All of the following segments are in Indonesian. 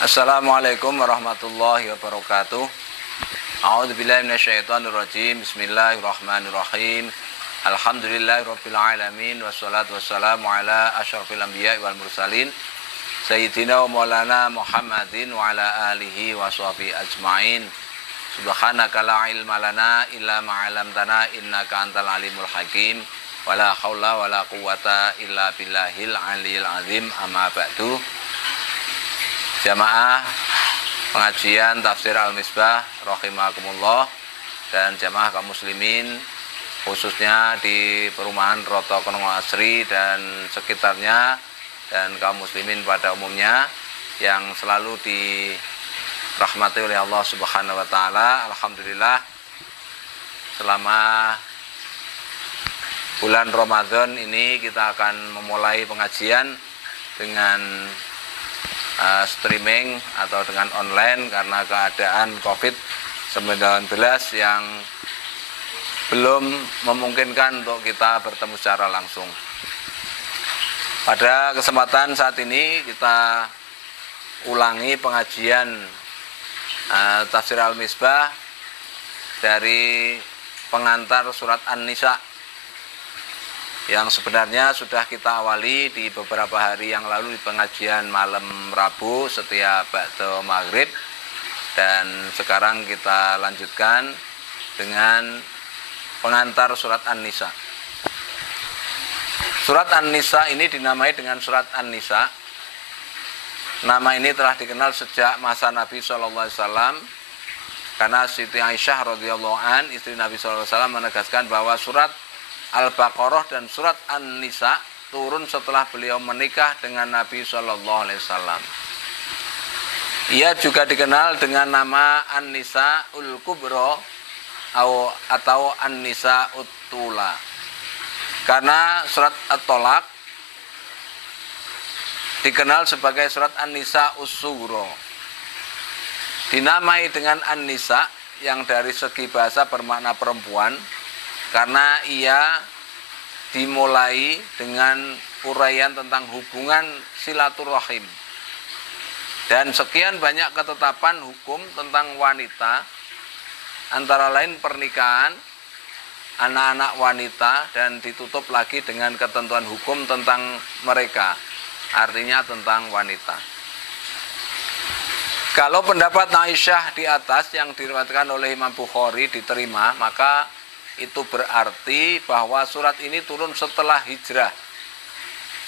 Assalamualaikum warahmatullahi wabarakatuh. A'udzubillahi minasyaitonirrajim. Bismillahirrahmanirrahim. Alhamdulillahirabbil alamin wassalatu wassalamu ala asyrafil anbiya'i wal mursalin sayyidina wa maulana Muhammadin wa ala alihi wa sahbihi ajmain. Subhanaka la ilma lana illa ma 'allamtana innaka antal alimul hakim. Wala haula wala quwata illa billahil aliyil azim. Amma ba'du. Jamaah pengajian tafsir Al-Misbah rahimakumullah dan jamaah kaum muslimin khususnya di perumahan Roto Konongo Asri dan sekitarnya dan kaum muslimin pada umumnya yang selalu dirahmati oleh Allah Subhanahu wa taala. Alhamdulillah, selama bulan Ramadan ini kita akan memulai pengajian dengan streaming atau dengan online karena keadaan COVID-19 yang belum memungkinkan untuk kita bertemu secara langsung. Pada kesempatan saat ini kita ulangi pengajian tafsir Al-Misbah dari pengantar surat An-Nisa yang sebenarnya sudah kita awali di beberapa hari yang lalu di pengajian malam Rabu setiap ba'da maghrib, dan sekarang kita lanjutkan dengan pengantar surat An-Nisa. Surat An-Nisa ini dinamai dengan surat An-Nisa. Nama ini telah dikenal sejak masa Nabi SAW, karena Siti Aisyah radhiyallahu an, istri Nabi SAW, menegaskan bahwa surat Al-Baqarah dan surat An-Nisa turun setelah beliau menikah dengan Nabi SAW. Ia juga dikenal dengan nama An-Nisa Ul-Kubro atau An-Nisa Ut-Tula, karena surat At-Tolak dikenal sebagai surat An-Nisa Us-Sugro. Dinamai dengan An-Nisa yang dari segi bahasa bermakna perempuan karena ia dimulai dengan uraian tentang hubungan silaturahim dan sekian banyak ketetapan hukum tentang wanita, antara lain pernikahan, anak-anak wanita, dan ditutup lagi dengan ketentuan hukum tentang mereka, artinya tentang wanita. Kalau pendapat Aisyah di atas yang diriwayatkan oleh Imam Bukhari diterima, maka itu berarti bahwa surat ini turun setelah hijrah,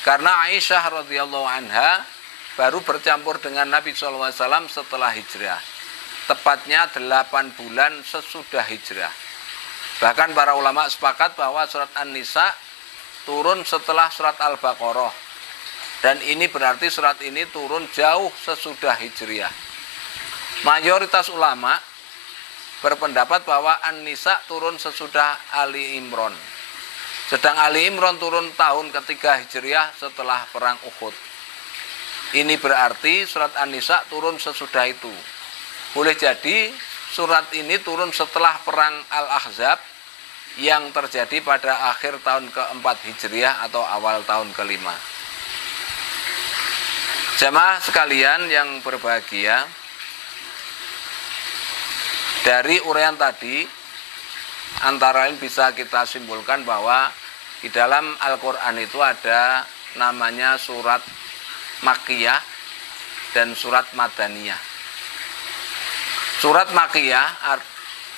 karena Aisyah radhiyallahu anha baru bercampur dengan Nabi SAW setelah hijrah, tepatnya 8 bulan sesudah hijrah. Bahkan para ulama sepakat bahwa surat An-Nisa turun setelah surat Al-Baqarah, dan ini berarti surat ini turun jauh sesudah hijriah. Mayoritas ulama berpendapat bahwa An-Nisa turun sesudah Ali Imran, sedang Ali Imran turun tahun ketiga hijriah setelah perang Uhud. Ini berarti surat An-Nisa turun sesudah itu. Boleh jadi surat ini turun setelah perang Al-Ahzab yang terjadi pada akhir tahun keempat hijriah atau awal tahun kelima. Jamaah sekalian yang berbahagia, dari uraian tadi antara lain bisa kita simpulkan bahwa di dalam Al-Quran itu ada namanya surat Makkiyah dan surat Madaniyah. Surat Makkiyah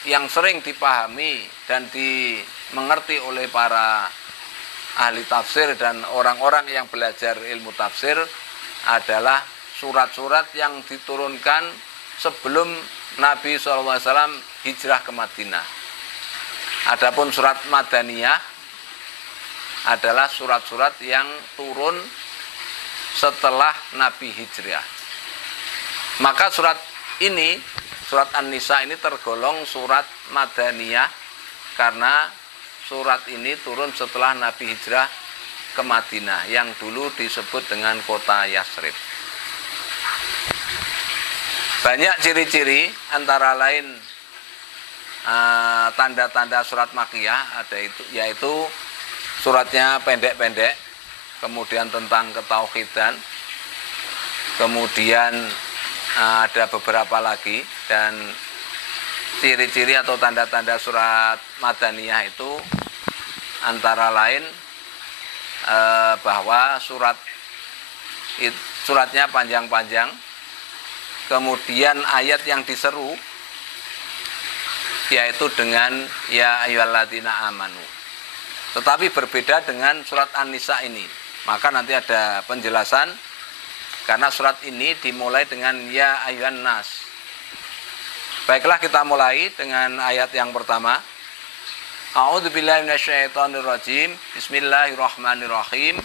yang sering dipahami dan dimengerti oleh para ahli tafsir dan orang-orang yang belajar ilmu tafsir adalah surat-surat yang diturunkan sebelum Nabi SAW hijrah ke Madinah. Adapun surat Madaniyah adalah surat-surat yang turun setelah Nabi hijrah. Maka surat ini, surat An-Nisa ini tergolong surat Madaniyah karena surat ini turun setelah Nabi hijrah ke Madinah yang dulu disebut dengan kota Yasrib. Banyak ciri-ciri, antara lain tanda-tanda surat Makkiyah ada itu, yaitu suratnya pendek-pendek, kemudian tentang ketauhidan, kemudian ada beberapa lagi, dan ciri-ciri atau tanda-tanda surat Madaniyah itu antara lain bahwa suratnya panjang-panjang, kemudian ayat yang diseru yaitu dengan ya ayyuhalladzina amanu. Tetapi berbeda dengan surat An-Nisa ini. Maka nanti ada penjelasan, karena surat ini dimulai dengan ya ayyuhan nas. Baiklah, kita mulai dengan ayat yang pertama. A'udzubillahi minasyaitonirrajim. Bismillahirrahmanirrahim.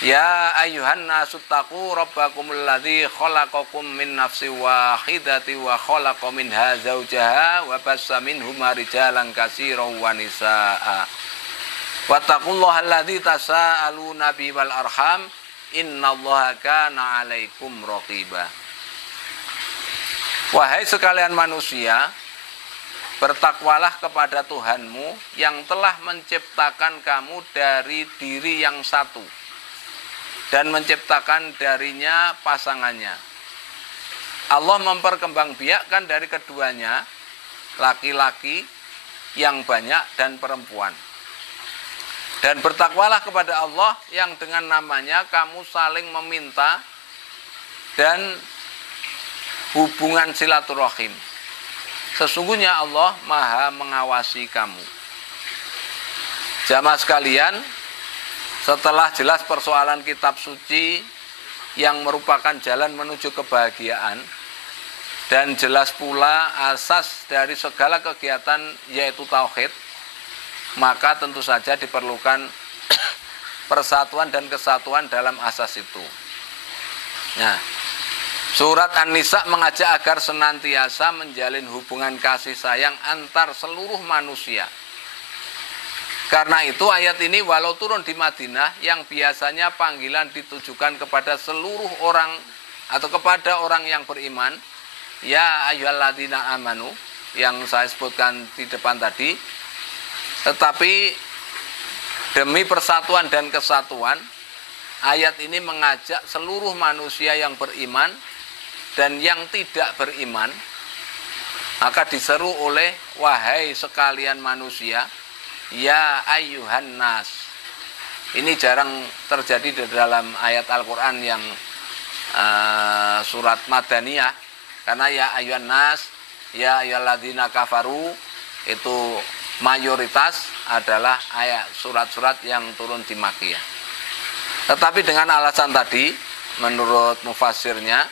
Ya ayyuhan nasu taqu rabbakumul ladzi khalaqakum min nafsin wahidatin wa khalaqa minha zawjaha wa bassa minhuma rijalan katsiran wa nisaa'a. Wattaqullaha alladzi tasaaluna bihi wal arham innallaha kana 'alaikum raqiba. Wahai sekalian manusia, bertakwalah kepada Tuhanmu yang telah menciptakan kamu dari diri yang satu dan menciptakan darinya pasangannya. Allah memperkembangbiakkan dari keduanya laki-laki yang banyak dan perempuan. Dan bertakwalah kepada Allah yang dengan namanya kamu saling meminta dan hubungan silaturahim. Sesungguhnya Allah Maha mengawasi kamu. Jamaah sekalian, setelah jelas persoalan kitab suci yang merupakan jalan menuju kebahagiaan, dan jelas pula asas dari segala kegiatan yaitu tauhid, maka tentu saja diperlukan persatuan dan kesatuan dalam asas itu. Nah, surat An-Nisa mengajak agar senantiasa menjalin hubungan kasih sayang antar seluruh manusia. Karena itu ayat ini walau turun di Madinah, yang biasanya panggilan ditujukan kepada seluruh orang atau kepada orang yang beriman, ya ayyuhalladzina amanu, yang saya sebutkan di depan tadi, tetapi demi persatuan dan kesatuan, ayat ini mengajak seluruh manusia yang beriman dan yang tidak beriman, maka diseru oleh wahai sekalian manusia, ya ayyuhan nas. Ini jarang terjadi di dalam ayat Al-Quran yang surat Madaniyah, karena ya ayyuhan nas, ya ayyuhalladzina kafaru itu mayoritas adalah ayat surat-surat yang turun di Makkiyah. Tetapi dengan alasan tadi, menurut mufassirnya,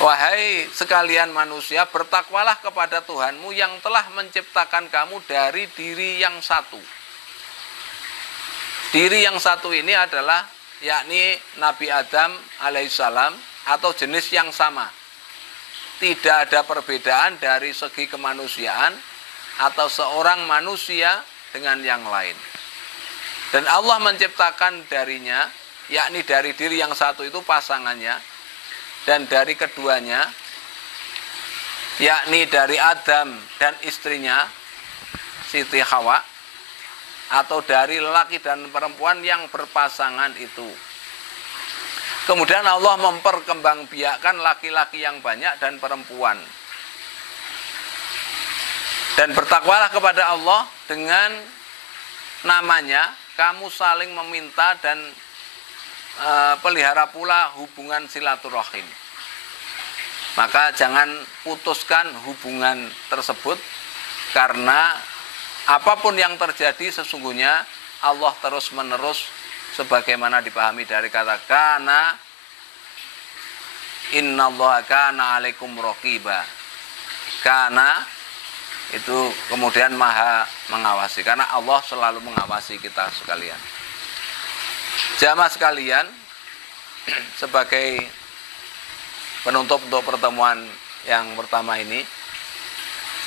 wahai sekalian manusia, bertakwalah kepada Tuhanmu yang telah menciptakan kamu dari diri yang satu. Diri yang satu ini adalah yakni Nabi Adam alaihissalam atau jenis yang sama. Tidak ada perbedaan dari segi kemanusiaan atau seorang manusia dengan yang lain. Dan Allah menciptakan darinya, yakni dari diri yang satu itu pasangannya, dan dari keduanya, yakni dari Adam dan istrinya Siti Hawa, atau dari lelaki dan perempuan yang berpasangan itu. Kemudian Allah memperkembangbiakkan laki-laki yang banyak dan perempuan. Dan bertakwalah kepada Allah dengan namanya, kamu saling meminta dan pelihara pula hubungan silaturahim. Maka jangan putuskan hubungan tersebut, karena apapun yang terjadi sesungguhnya Allah terus menerus, sebagaimana dipahami dari kata kana, innallaha kana alaikum raqiba. Kana itu kemudian Maha mengawasi, karena Allah selalu mengawasi kita sekalian. Jamaah sekalian, sebagai penutup untuk pertemuan yang pertama ini,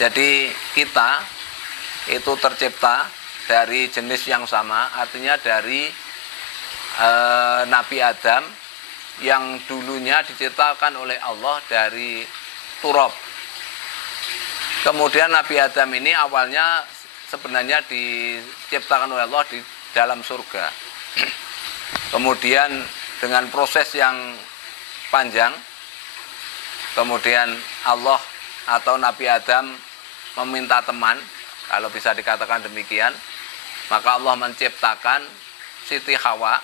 jadi kita itu tercipta dari jenis yang sama, artinya dari Nabi Adam yang dulunya diciptakan oleh Allah dari turab. Kemudian Nabi Adam ini awalnya sebenarnya diciptakan oleh Allah di dalam surga. Kemudian dengan proses yang panjang. Kemudian Allah atau Nabi Adam meminta teman, kalau bisa dikatakan demikian. Maka Allah menciptakan Siti Hawa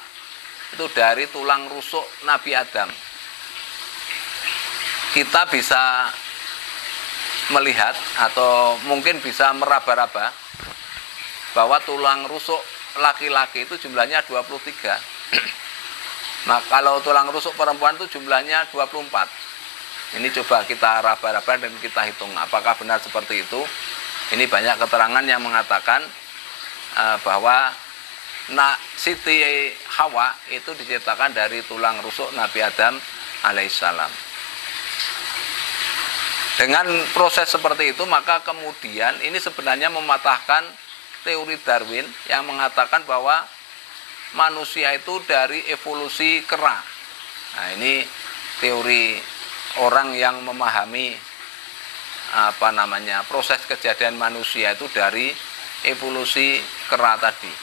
itu dari tulang rusuk Nabi Adam. Kita bisa melihat atau mungkin bisa meraba-raba bahwa tulang rusuk laki-laki itu jumlahnya 23. Nah, kalau tulang rusuk perempuan itu jumlahnya 24. Ini coba kita raba-raba dan kita hitung apakah benar seperti itu. Ini banyak keterangan yang mengatakan bahwa Siti Hawa itu diciptakan dari tulang rusuk Nabi Adam alaihissalam. Dengan proses seperti itu, maka kemudian ini sebenarnya mematahkan teori Darwin yang mengatakan bahwa manusia itu dari evolusi kera. Nah, ini teori orang yang memahami proses kejadian manusia itu dari evolusi kera tadi.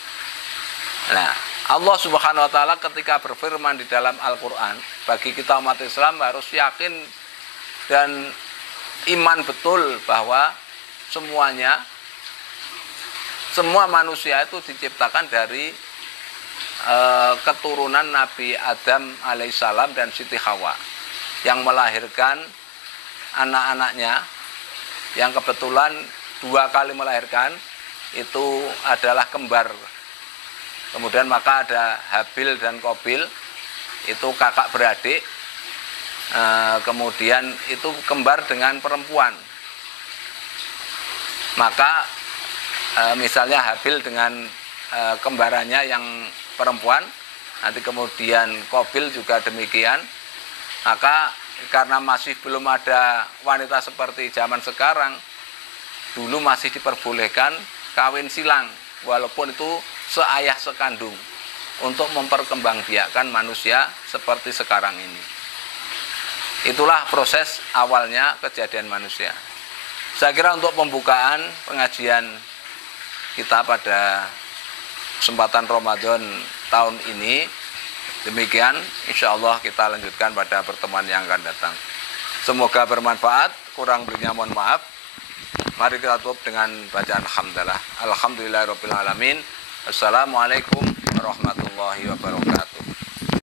Nah, Allah Subhanahu wa taala ketika berfirman di dalam Al-Qur'an, bagi kita umat Islam harus yakin dan iman betul bahwa semua manusia itu diciptakan dari keturunan Nabi Adam alaihissalam dan Siti Hawa yang melahirkan anak-anaknya yang kebetulan 2 kali melahirkan itu adalah kembar. Kemudian maka ada Habil dan Qabil, itu kakak beradik. Kemudian itu kembar dengan perempuan. Maka misalnya Habil dengan kembarannya yang perempuan, nanti kemudian Qabil juga demikian. Maka karena masih belum ada wanita seperti zaman sekarang, dulu masih diperbolehkan kawin silang walaupun itu seayah sekandung untuk memperkembangbiakkan manusia seperti sekarang ini. Itulah proses awalnya kejadian manusia. Saya kira untuk pembukaan pengajian kita pada kesempatan Ramadan tahun ini demikian. Insya Allah kita lanjutkan pada pertemuan yang akan datang. Semoga bermanfaat, kurang lebihnya mohon maaf. Mari kita tutup dengan bacaan hamdalah. Alhamdulillahirabbil alamin. Assalamualaikum warahmatullahi wabarakatuh.